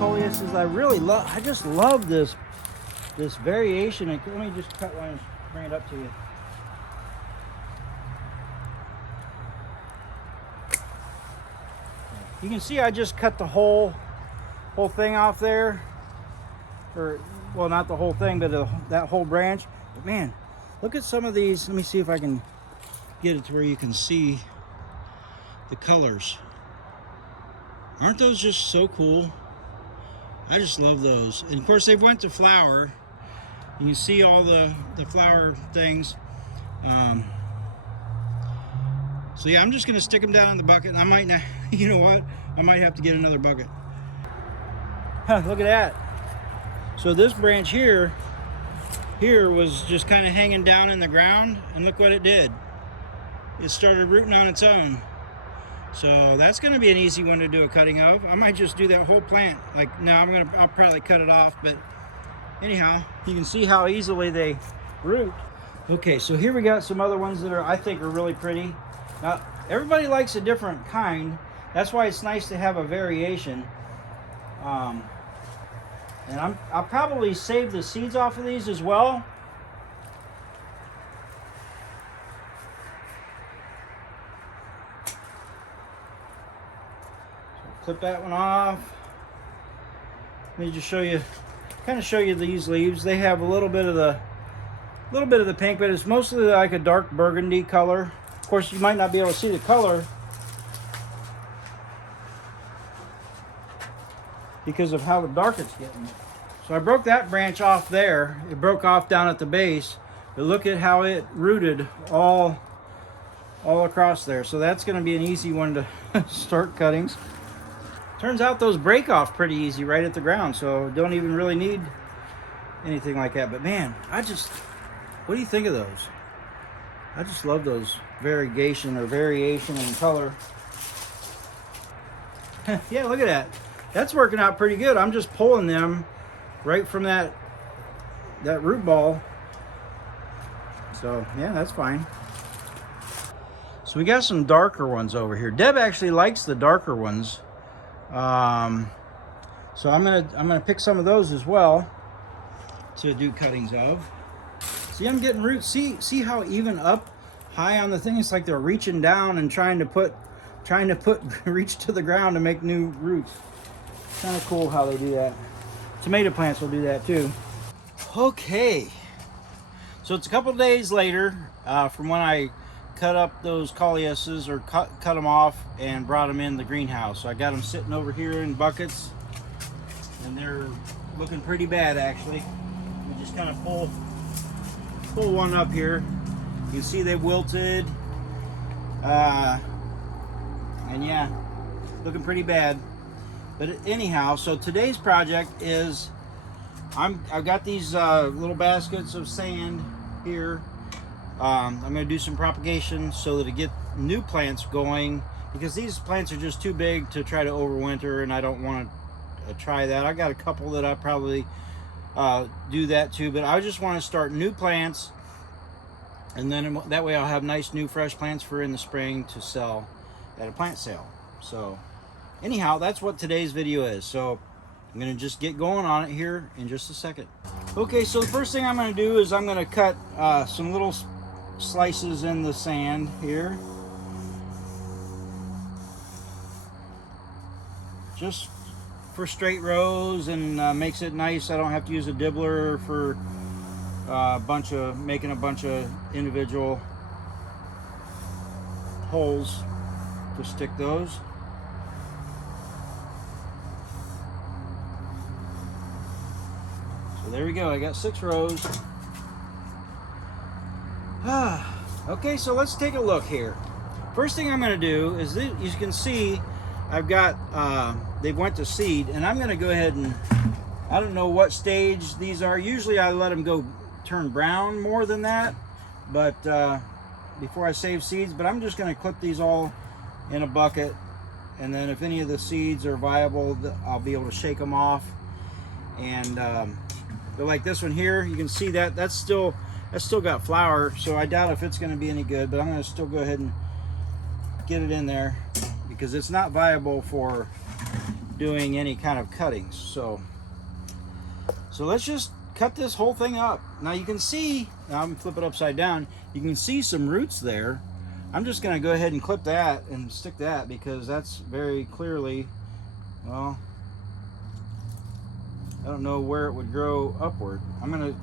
Coleus is I just love this variation. And let me just cut one and bring it up to you. You can see I just cut the whole thing off there, or well, not the whole thing, but that whole branch. But man, look at some of these. Let me see if I can get it to where you can see the colors. Aren't those just so cool? I just love those. And of course they've went to flower. You can see all the flower things. So yeah, I'm just gonna stick them down in the bucket. I might not, you know what? I might have to get another bucket. Huh, look at that. So this branch here was just kind of hanging down in the ground, and look what it did. It started rooting on its own. So that's going to be an easy one to do a cutting of. I might just do that whole plant. Like, no, I'll probably cut it off, but anyhow, you can see how easily they root. Okay, so here we got some other ones that I think are really pretty. Now, everybody likes a different kind. That's why it's nice to have a variation. And I'll probably save the seeds off of these as well. Clip that one off. Let me just show you, these leaves. They have a little bit of the pink, but it's mostly like a dark burgundy color. Of course, you might not be able to see the color because of how dark it's getting. So I broke that branch off there. It broke off down at the base, but look at how it rooted all across there. So that's going to be an easy one to start cuttings. Turns out those break off pretty easy right at the ground, so don't even really need anything like that. But man, what do you think of those? I just love those variation in color. Yeah, look at that. That's working out pretty good. I'm just pulling them right from that root ball. So yeah, that's fine. So we got some darker ones over here. Deb actually likes the darker ones. So I'm gonna pick some of those as well to do cuttings of. See, I'm getting roots. See how even up high on the thing, it's like they're reaching down and trying to reach to the ground to make new roots. Kind of cool how they do that. Tomato plants will do that too. Okay, so it's a couple days later from when I cut up those Coleuses, or cut them off and brought them in the greenhouse. So I got them sitting over here in buckets, and they're looking pretty bad actually. We just kind of pull one up here. You can see they wilted, and yeah, looking pretty bad. But anyhow, so today's project is I've got these little baskets of sand here. I'm going to do some propagation so that to get new plants going, because these plants are just too big to try to overwinter, and I don't want to try that. I got a couple that I probably do that too, but I just want to start new plants, and then that way I'll have nice new fresh plants for in the spring to sell at a plant sale. So anyhow, that's what today's video is. So I'm going to just get going on it here in just a second. Okay, so the first thing I'm going to do is I'm going to cut some little slices in the sand here, just for straight rows, and makes it nice. I don't have to use a dibbler for making a bunch of individual holes to stick those. So there we go. I got 6 rows. Okay, so let's take a look here. First thing I'm going to do is, as you can see, I've got they've went to seed, and I'm going to go ahead and, I don't know what stage these are. Usually I let them go turn brown more than that, but before I save seeds. But I'm just going to clip these all in a bucket, and then if any of the seeds are viable, I'll be able to shake them off. And but like this one here, you can see that that's still got flower, so I doubt if it's going to be any good, but I'm going to still go ahead and get it in there because it's not viable for doing any kind of cuttings. So let's just cut this whole thing up. Now you can see, now I'm gonna flip it upside down, you can see some roots there. I'm just gonna go ahead and clip that and stick that because that's very clearly, well, I don't know where it would grow upward. I'm gonna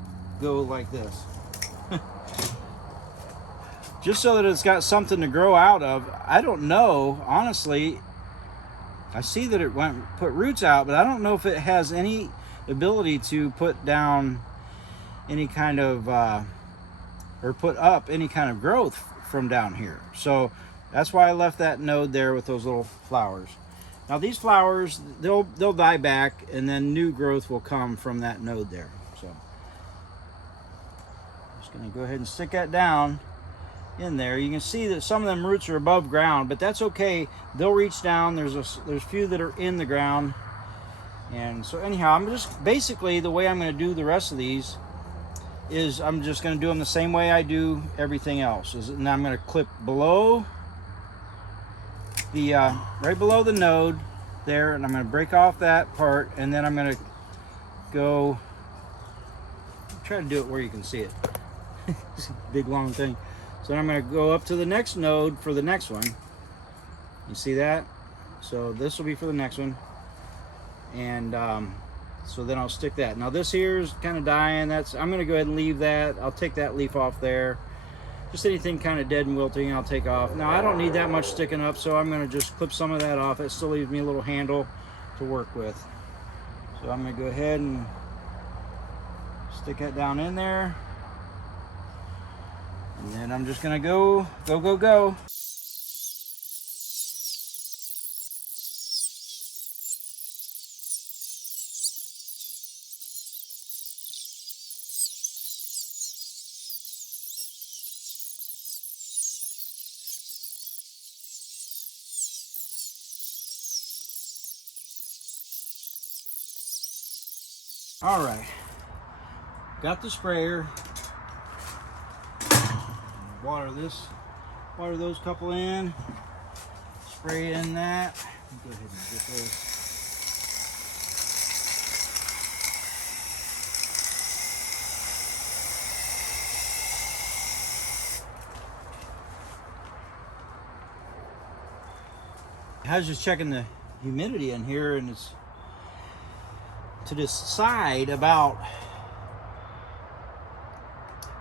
go like this. Just so that it's got something to grow out of. I don't know, honestly. I see that it put roots out, but I don't know if it has any ability to put down any kind of, or put up any kind of growth from down here. So that's why I left that node there with those little flowers. Now these flowers, they'll die back, and then new growth will come from that node there. So I'm just gonna go ahead and stick that down in there. You can see that some of them roots are above ground, but that's okay. They'll reach down. There's a few that are in the ground. And so anyhow, I'm just basically, the way I'm going to do the rest of these is I'm just going to do them the same way I do everything else. And I'm going to clip below the right below the node there, and I'm going to break off that part, and then I'm going to go try to do it where you can see it. It's a big long thing. So I'm going to go up to the next node for the next one. You see that? So this will be for the next one. And so then I'll stick that. Now this here is kind of dying. I'm going to go ahead and leave that. I'll take that leaf off there. Just anything kind of dead and wilting I'll take off. Now I don't need that much sticking up, so I'm going to just clip some of that off. It still leaves me a little handle to work with. So I'm going to go ahead and stick that down in there. And then I'm just gonna go. All right, got the sprayer. Water those couple in, spray in that. Go ahead and get those. I was just checking the humidity in here, and it's to decide about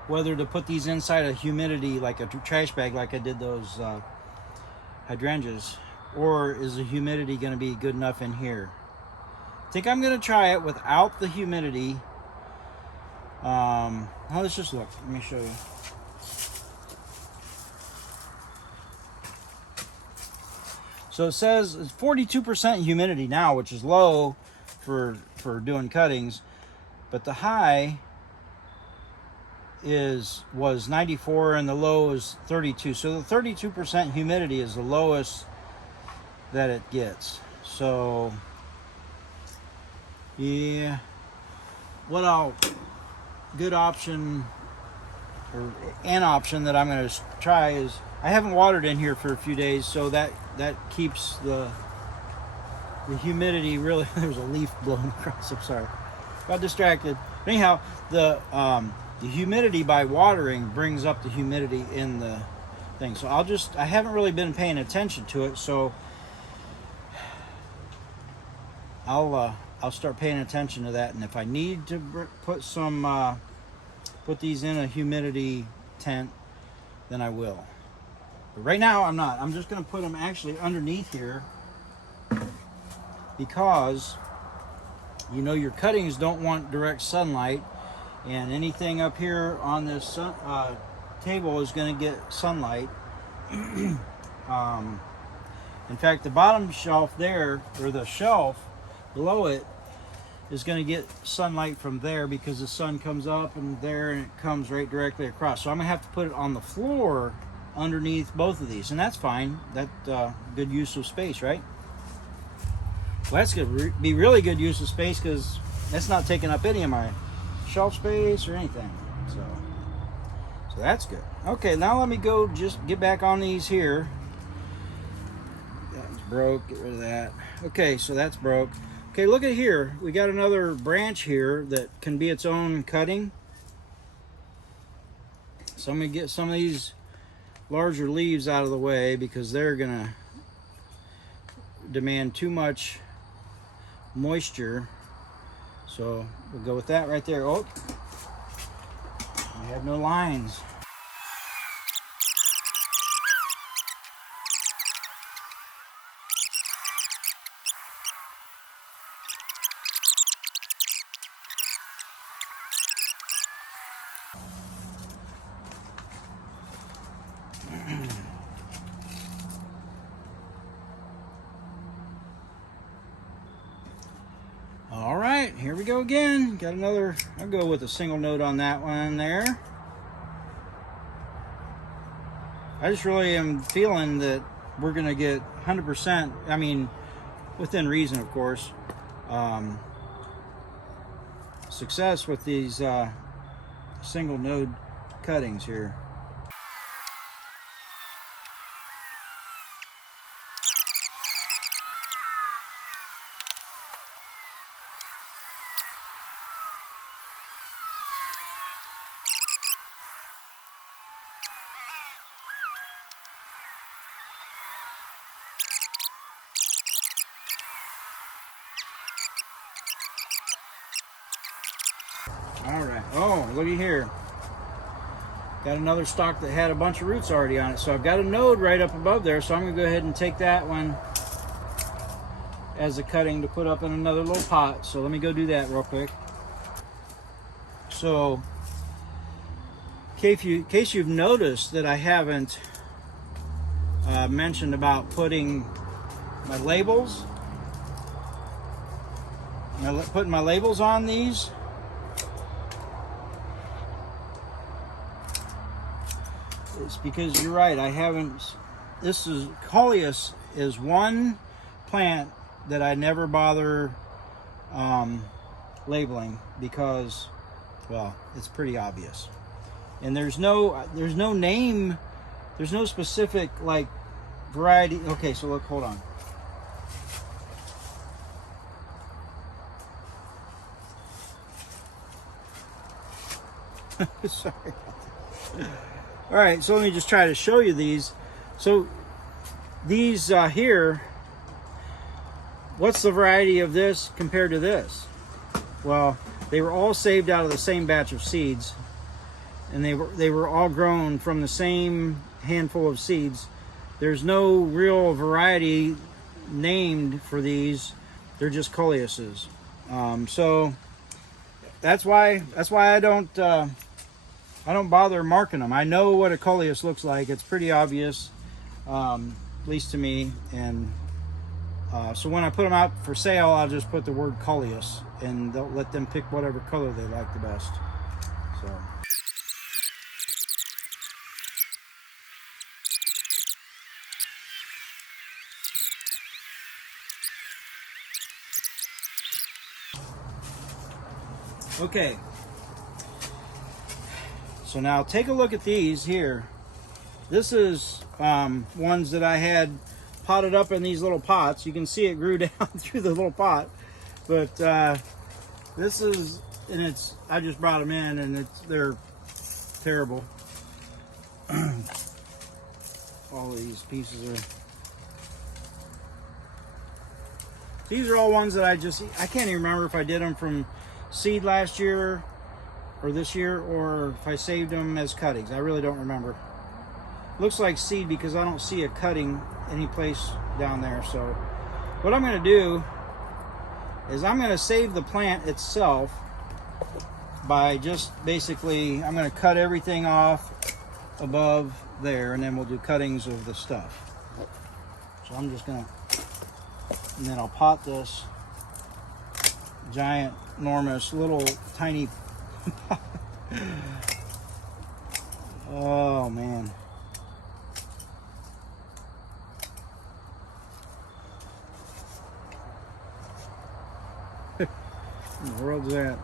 whether to put these inside a humidity, like a trash bag, like I did those hydrangeas, or is the humidity going to be good enough in here? I think I'm going to try it without the humidity. Now let's just look. Let me show you. So it says it's 42% humidity now, which is low for doing cuttings, but the high was 94 and the low is 32. So the 32% humidity is the lowest that it gets. So yeah, good option, or an option that I'm going to try is, I haven't watered in here for a few days, so that keeps the humidity really. There's a leaf blowing across. I'm sorry, got distracted. But anyhow, the humidity by watering brings up the humidity in the thing. So I haven't really been paying attention to it, so I'll start paying attention to that. And if I need to put these in a humidity tent, then I will. But right now I'm not. I'm just going to put them actually underneath here, because you know your cuttings don't want direct sunlight, and anything up here on this table is going to get sunlight. In fact, the bottom shelf there, or the shelf below it, is going to get sunlight from there, because the sun comes up and there, and it comes right directly across. So I'm going to have to put it on the floor underneath both of these, and that's fine. That's good use of space, right? Well, that's going to be really good use of space, because that's not taking up any of my shelf space or anything. So that's good. Okay, now let me go just get back on these here. broke. Get rid of that. Okay, so that's broke. Okay, look at here. We got another branch here that can be its own cutting. So I'm going to get some of these larger leaves out of the way because they're going to demand too much moisture. So we'll go with that right there. Oh, we have no lines. All right, here we go again. Got another, I'll go with a single node on that one there. I just really am feeling that we're gonna get 100%, I mean, within reason, of course, success with these single node cuttings here. All right. Oh, looky here. Got another stalk that had a bunch of roots already on it. So I've got a node right up above there. So I'm going to go ahead and take that one as a cutting to put up in another little pot. So let me go do that real quick. So in case you've noticed that I haven't mentioned about putting my labels, putting my labels on these. It's because you're right, I haven't, this is, Coleus is one plant that I never bother labeling because, well, it's pretty obvious. And there's no name, there's no specific like variety. Okay, so look, hold on. Sorry about that. All right, so let me just try to show you these. So these here, what's the variety of this compared to this? Well, they were all saved out of the same batch of seeds, and they were all grown from the same handful of seeds. There's no real variety named for these. They're just Coleuses. So that's why I don't bother marking them. I know what a Coleus looks like. It's pretty obvious, at least to me. And so when I put them out for sale, I'll just put the word Coleus, and they'll let them pick whatever color they like the best. So. Okay. So now take a look at these here. This is ones that I had potted up in these little pots. You can see it grew down through the little pot. But this is, and it's, I just brought them in and they're terrible. All of these pieces are, these are all ones that I can't even remember if I did them from seed last year or this year, or if I saved them as cuttings. I really don't remember. Looks like seed because I don't see a cutting any place down there. So what I'm going to do is I'm going to save the plant itself by just basically, I'm going to cut everything off above there, and then we'll do cuttings of the stuff. So I'm just going to, and then I'll pot this giant, enormous, little tiny oh man. What in the world is that?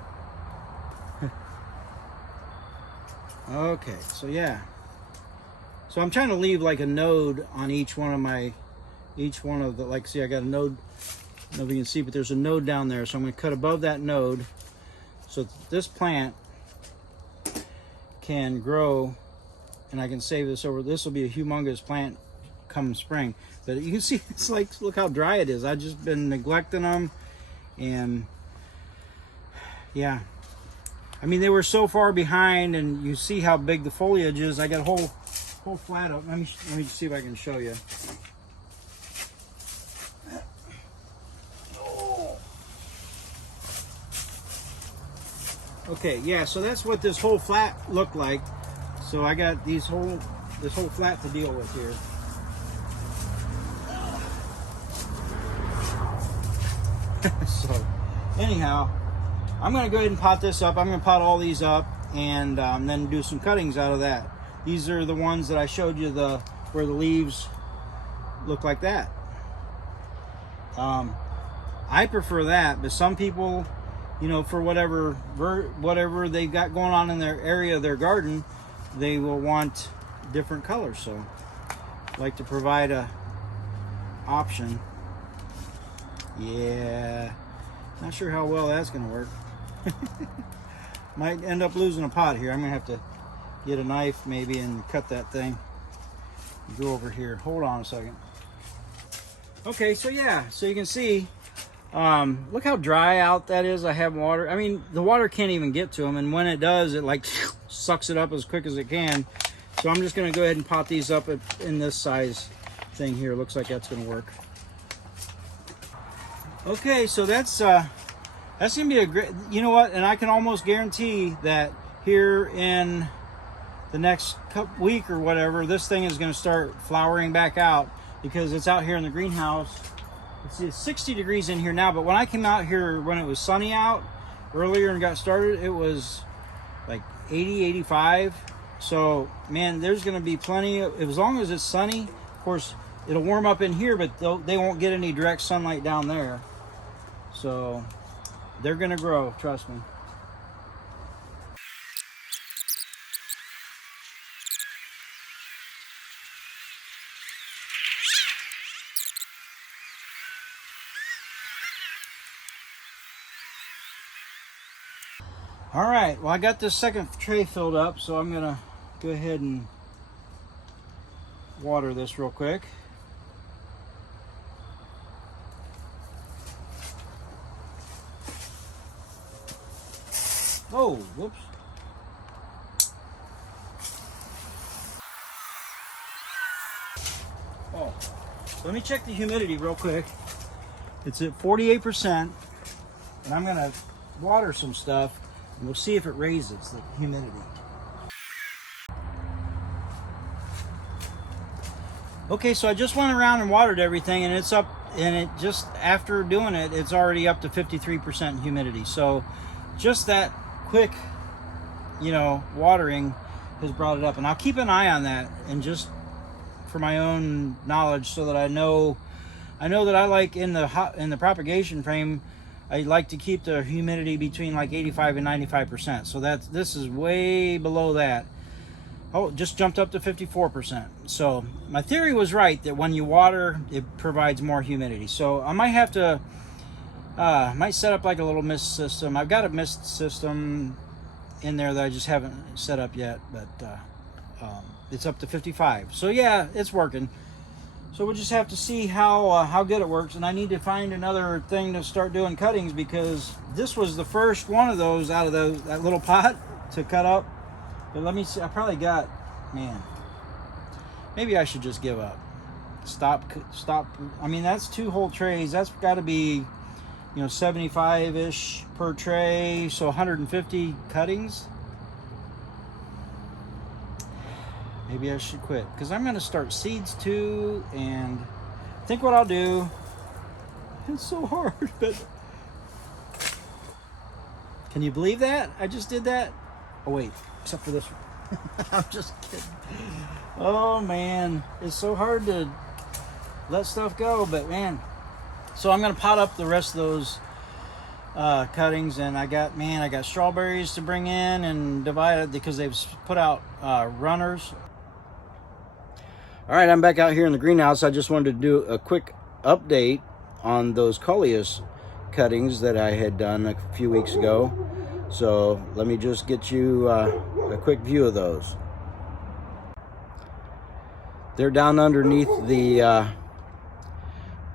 Okay, so yeah. So I'm trying to leave like a node on each one of my each one of the, like, see, I got a node, I don't know if you can see, but there's a node down there. So I'm going to cut above that node so this plant can grow, and I can save this over. This will be a humongous plant come spring. But you can see, it's like, look how dry it is. I've just been neglecting them, and yeah. I mean, they were so far behind, and you see how big the foliage is. I got a whole flat up. Let me see if I can show you. Okay, yeah, so that's what this whole flat looked like. So I got this whole flat to deal with here. So anyhow, I'm going to go ahead and pot this up. I'm going to pot all these up, and then do some cuttings out of that. These are the ones that I showed you, where the leaves look like that. I prefer that, but some people, you know, for whatever they got going on in their area of their garden, they will want different colors. So I like to provide a option. Yeah, not sure how well that's going to work. Might end up losing a pot here. I'm going to have to get a knife maybe and cut that thing. Go over here. Hold on a second. Okay, so yeah, so you can see, look how dry out that is. I have water. I mean, the water can't even get to them, and when it does, it like sucks it up as quick as it can. So I'm just going to go ahead and pot these up in this size thing here. Looks like that's going to work. Okay, so that's going to be a great, you know what, and I can almost guarantee that here in the next week or whatever, this thing is going to start flowering back out, because it's out here in the greenhouse. It's 60 degrees in here now, but when I came out here when it was sunny out earlier and got started, it was like 80, 85. So man, there's going to be plenty of, as long as it's sunny, of course it'll warm up in here, but they won't get any direct sunlight down there. So they're going to grow, trust me. All right, well, I got this second tray filled up, so I'm gonna go ahead and water this real quick. Oh, whoops. Oh, let me check the humidity real quick. It's at 48%, and I'm gonna water some stuff. We'll see if it raises the humidity. Okay, so I just went around and watered everything, and it's up, and it just, after doing it, it's already up to 53% humidity. So just that quick, you know, watering has brought it up. And I'll keep an eye on that, and just for my own knowledge, so that I know that I like in the propagation frame, I like to keep the humidity between like 85 and 95%. So this is way below that. Oh, it just jumped up to 54%. So my theory was right, that when you water, it provides more humidity. So I might have to, might set up like a little mist system. I've got a mist system in there that I just haven't set up yet, but it's up to 55. So yeah, it's working. So we'll just have to see how good it works, and I need to find another thing to start doing cuttings, because this was the first one of those out of that little pot to cut up. But let me see, I probably got, man, maybe I should just give up. Stop. I mean, that's 2 whole trays. That's got to be, you know, 75-ish per tray, so 150 cuttings. Maybe I should quit, because I'm going to start seeds too, and I think what I'll do, it's so hard, but can you believe that? I just did that? Oh wait, except for this one. I'm just kidding. Oh man, it's so hard to let stuff go, but man. So I'm going to pot up the rest of those cuttings, and I got strawberries to bring in and divide it, because they've put out runners. All right, I'm back out here in the greenhouse. I just wanted to do a quick update on those Coleus cuttings that I had done a few weeks ago. So let me just get you a quick view of those. They're down underneath the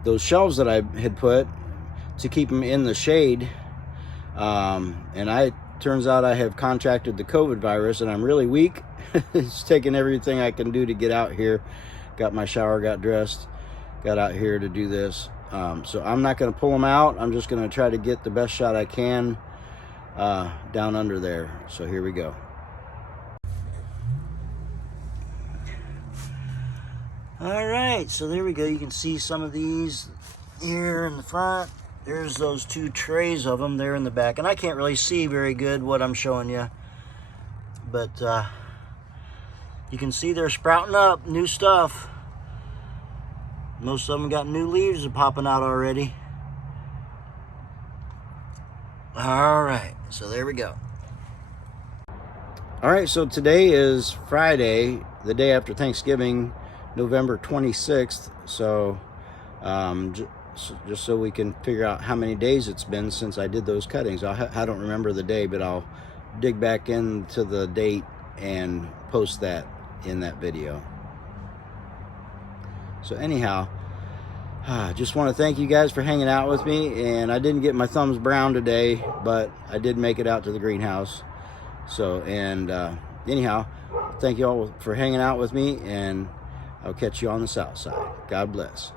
those shelves that I had put to keep them in the shade. And turns out I have contracted the COVID virus and I'm really weak. It's taking everything I can do to get out here. Got my shower, got dressed, got out here to do this. So I'm not going to pull them out. I'm just going to try to get the best shot I can down under there. So here we go. All right, so there we go. You can see some of these here in the front. There's those 2 trays of them there in the back. And I can't really see very good what I'm showing you. But you can see they're sprouting up, new stuff. Most of them got new leaves popping out already. All right, so there we go. All right, so today is Friday, the day after Thanksgiving, November 26th. So just so we can figure out how many days it's been since I did those cuttings. I don't remember the day, but I'll dig back into the date and post that in that video. So anyhow, just want to thank you guys for hanging out with me. And I didn't get my thumbs brown today, but I did make it out to the greenhouse. So, and anyhow, thank you all for hanging out with me, and I'll catch you on the south side. God bless.